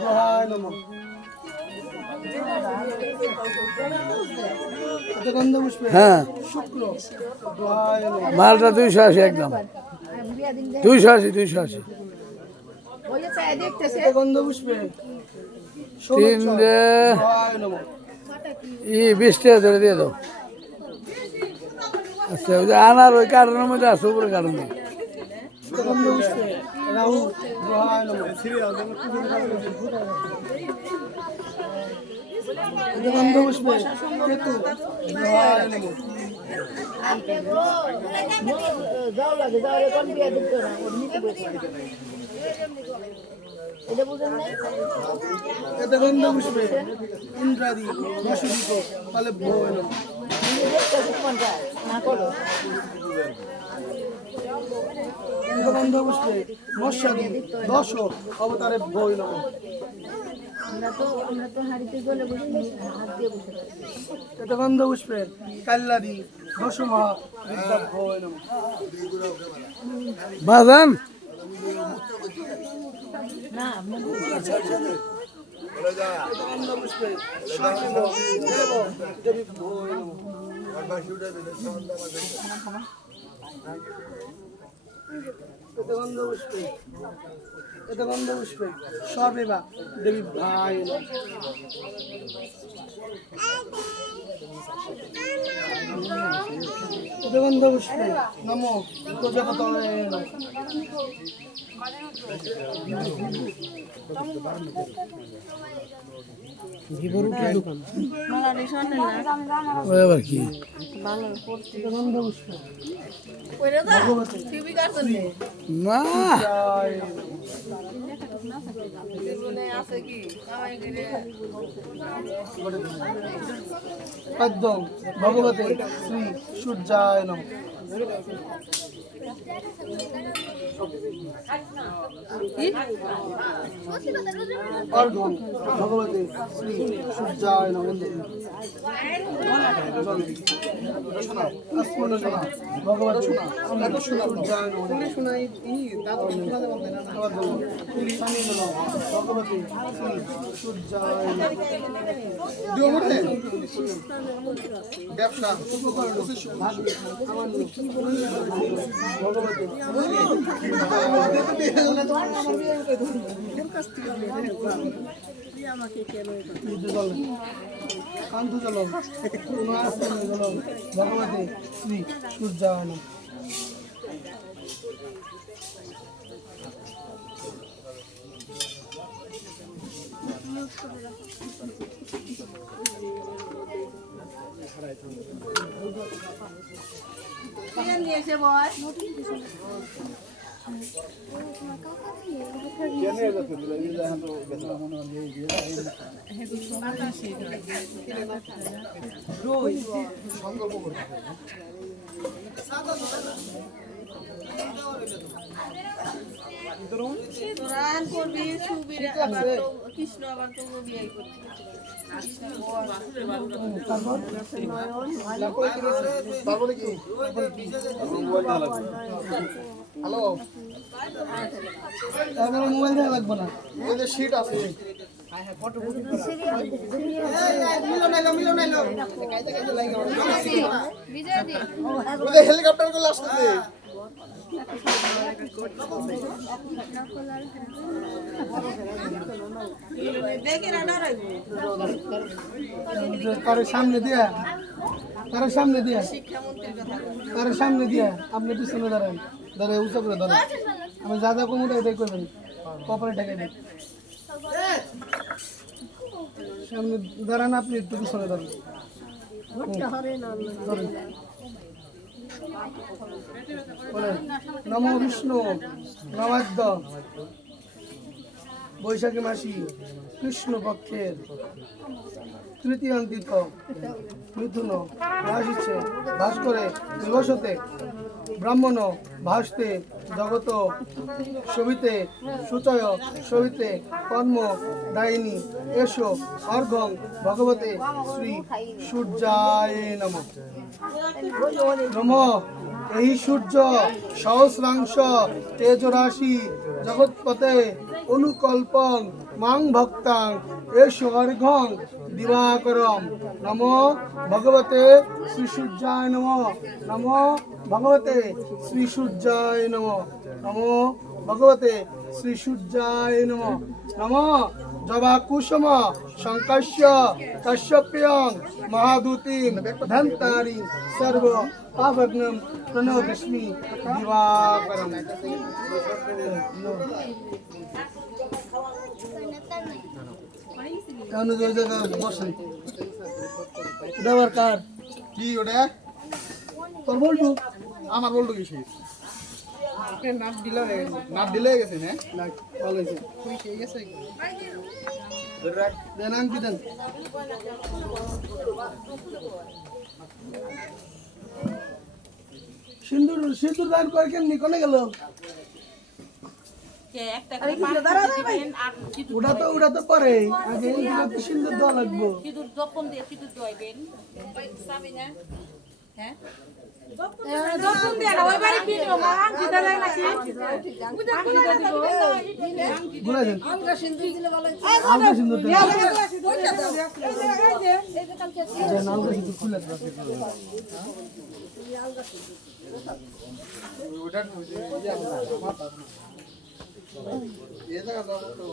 গ্রহায় নমঃ। গন্ধ পুষ্পে হ্যাঁ শুক্র গ্রহায় নমঃ। মালটা 280 একদম 280 গন্ধ পুষ্পে তিন গ্রহায় নমঃ। 20 টাকা ধরে দিয়ে দাও। আচ্ছা ওই যে আনার ওই কারণের মধ্যে আছে উপরে কারণে গন্ধ পুষ্পে রাহু গ্রহায় নমঃ। গন্ধ পুষ্পে কেতু গ্রহায় নমঃ। গন্ধ পুষ্পে ইন্দ্রাদি বসুদিত তাহলে ভয় নমঃ। গন্ধ পুষ্পে মৎস্যাদি দশ অবতারে ভয় নমঃ। গন্ধ পুষ্পে কাল্লাদি দশমহা বিদ্যা ভয় নমঃ। বাজান গন্ধ পুষ্পে দেব দেবী ভয় নমঃ। গন্ধ পুষ্পে সর্বেবা দেবী ভাই নমঃ। গন্ধ পুষ্পে নমো প্রজাপতয়ে নমঃ। আবার কি গন্ধ পুষ্পে না পদ্মং ভগবতে শ্রী সূর্যায় নমঃ। অর্ঘ্যং ভগবতে শ্রী সূর্যায় নমঃ। ভগবতে সূর্যায় নমঃ। ভগবতে সূর্যায় ব্যবসা উপকরণ ভগবতে কান্তু জলম জলম ভগবতে শ্রী সূর্যায় নমঃ। কৃষ্ণ আবার তো বিয়ে করছে। হ্যালো তারপরে মোবাইল দেওয়া লাগবে না ওই যে সিট আছে হেলিকপ্টার গুলো আসতেছে তার সামনে দিয়া আপনি পিছনে দাঁড়ান দাঁড়ায় উঁচা করে ধরেন আমি যা যা কমুটা এটাই করবেন কপালে ঠেকে দেন সামনে দাঁড়ান আপনি একটু পিছনে দাঁড়ান নমো বিষ্ণু নমাদ্য বৈশাখী মাসি কৃষ্ণ পক্ষের তৃতীয়ান্তিক মিথুন ভাসিচ্ছে ভাস করে দিবসতে ব্রাহ্মণ ভাসতে জগত শোভিতে সুচয় শোভিতে কর্ম দায়িনী এসো অর্ঘং ভগবতে শ্রী সূর্যায় নমঃ। নমঃ এই সূর্য সহস্রাংশ তেজরাশি জগৎপতে অনুকল্পং মাং ভক্তাং এষর্ঘং দিবাকরম নমো ভগবতে শ্রী সূর্যায় নমঃ নমো ভগবতে শ্রী সূর্যায় নমঃ নমো ভগবতে শ্রী সূর্যায় নমঃ নমো জবা কুসুম শঙ্কস্য কশ্যপ্যং মহাদূতিম ধন্তারি সর্ব পাবগ্নম প্রণোদস্মি দিবাকরম। কেন ওই জায়গা বসেন দেওয়ার কার কি ওটা? তোর বলটু আমার বলতো কিসে? নাম দিলা নাপ দিলে গেছে না? ভালো হয়েছে দেন আংটি দেন। সিন্দুর সিন্দুর দান করে কেমনি কোনে গেল? একটা করে পানি দিবেন আর ওটা তো পরে আগে এইগুলো তো সিন্দুর দেওয়া লাগবো। সিঁদুর দপন দিয়ে সিঁদুর দইবেন সাবি না হ্যাঁ ঘুরাই দেন আলগা সিন্দুর দেন আলগা সিন্দুর খুলে দেন। ওটা এই জায়গা যাবো তো